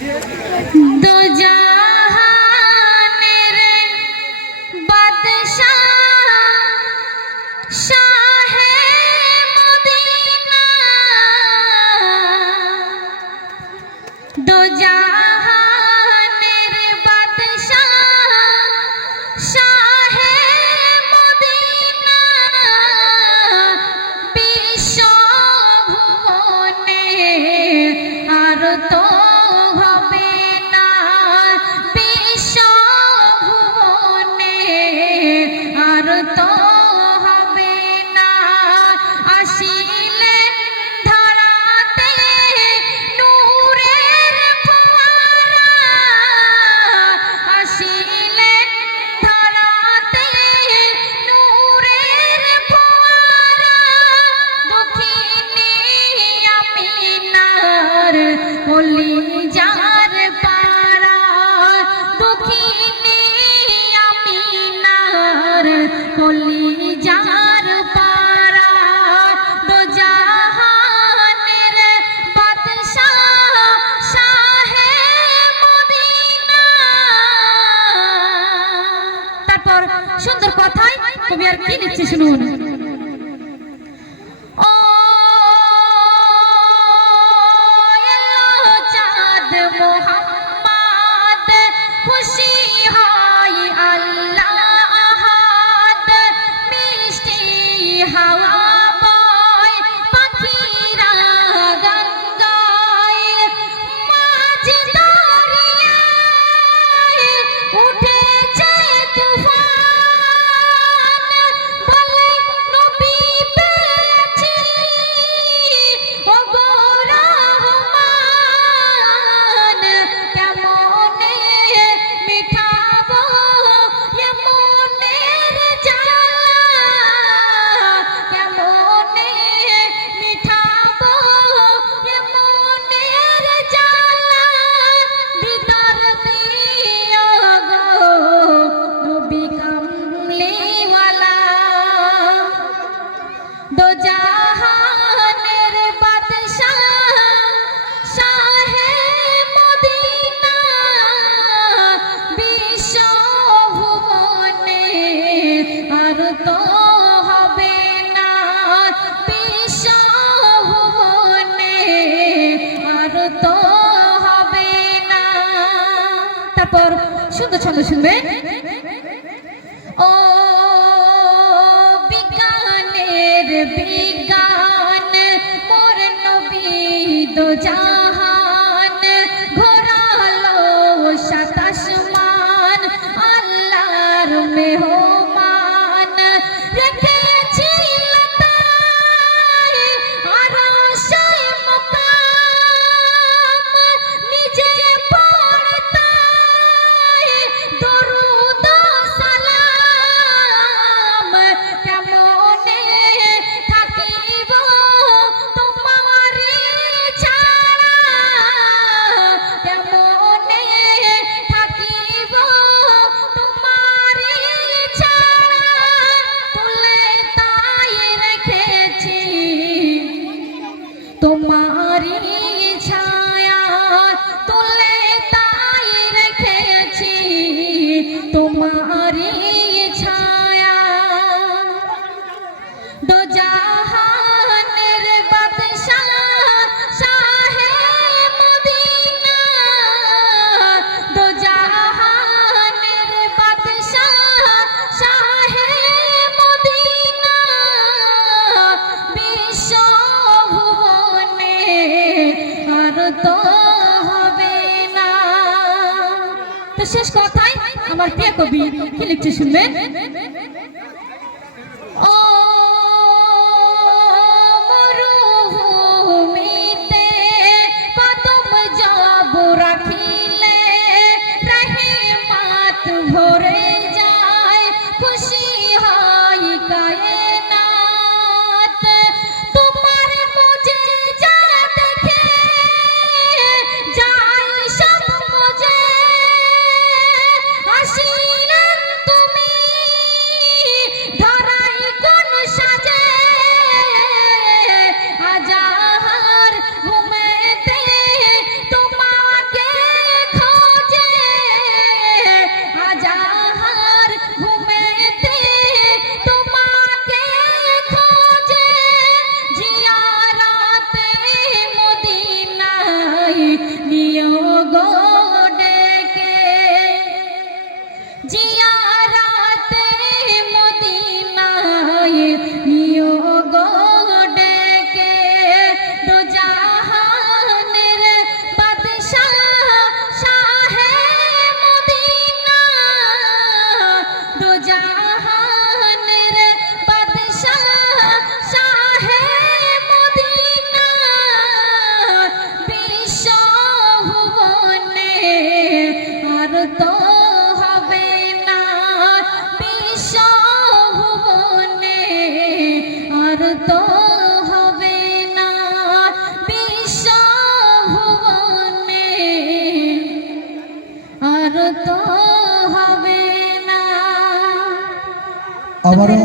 你的家 সুন্দর কথায় কবি আর কি দিচ্ছে শুনুন? ছন্দ ছন্দ শুনবে? ও বিজ্ঞানের বিজ্ঞান মোর নবী দো করে ছায়া। দো জাহানের বাদশাহ শাহে মদিনা। দো জাহানের বাদশাহ শাহে মদিনা। বিশ্ব ভুবনে আর তো হবে শেষ কথাই আমার প্রিয় কবি কি লিখছে শুনবে তো হবে না। বিশ্বভুবনে আর তো হবে না। বিশ্বভুবনে আর তো হবে না। আবারও